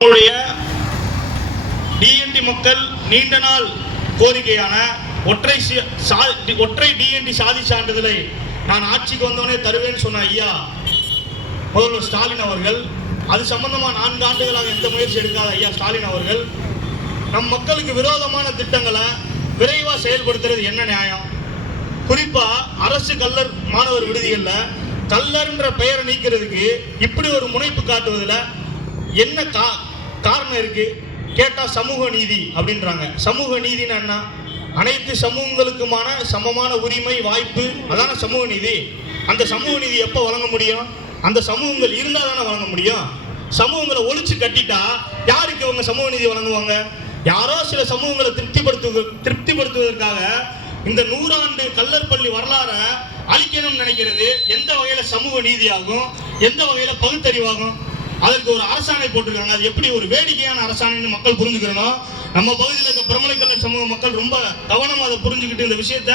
நம்முடைய டிஎன்டி மக்கள் நீண்ட நாள் கோரிக்கையான ஒற்றை டிஎன்டி சாதி சான்றிதழை நான் ஆட்சிக்கு வந்தோடனே தருவேன்னு சொன்ன ஐயா முதல்வர் ஸ்டாலின் அவர்கள், அது சம்பந்தமா 4 ஆண்டுகளாக எந்த முயற்சி எடுக்காத ஐயா ஸ்டாலின் அவர்கள் நம் மக்களுக்கு விரோதமான திட்டங்களை விரைவா செயல்படுத்துறது என்ன நியாயம்? குறிப்பா அரசு கல்லர் மாணவர் விடுதிகள்ல கல்லர்ன்ற பெயரை நீக்கிறதுக்கு இப்படி ஒரு முனைப்பு காட்டுவதில் என்ன காரணம் இருக்கு கேட்டா சமூக நீதி அப்படின்றாங்க. சமூக நீதினா என்ன? அனைத்து சமூகங்களுக்குமான சமமான உரிமை வாய்ப்பு, அதான சமூக நீதி. அந்த சமூக நீதி எப்போ வழங்க முடியும்? அந்த சமூகங்கள் இருந்தால் தானே வழங்க முடியும். சமூகங்களை ஒழிச்சு கட்டிட்டா யாருக்கு இவங்க சமூக நீதி வழங்குவாங்க? யாரோ சில சமூகங்களை திருப்திப்படுத்துவதற்காக இந்த 100 ஆண்டு கல்லர் பள்ளி வரலாறை அழிக்கணும்னு நினைக்கிறது எந்த வகையில சமூக நீதியாகும், எந்த வகையில பகுத்தறிவாகும்? அதற்கு ஒரு அரசாணை போட்டிருக்காங்க. அது எப்படி ஒரு வேடிக்கையான அரசாணைன்னு மக்கள் புரிஞ்சுக்கணும். நம்ம பகுதியில் இருக்க பிரமலை கல்லர் சமூக மக்கள் ரொம்ப கவனமாக அதை புரிஞ்சுக்கிட்டு இந்த விஷயத்த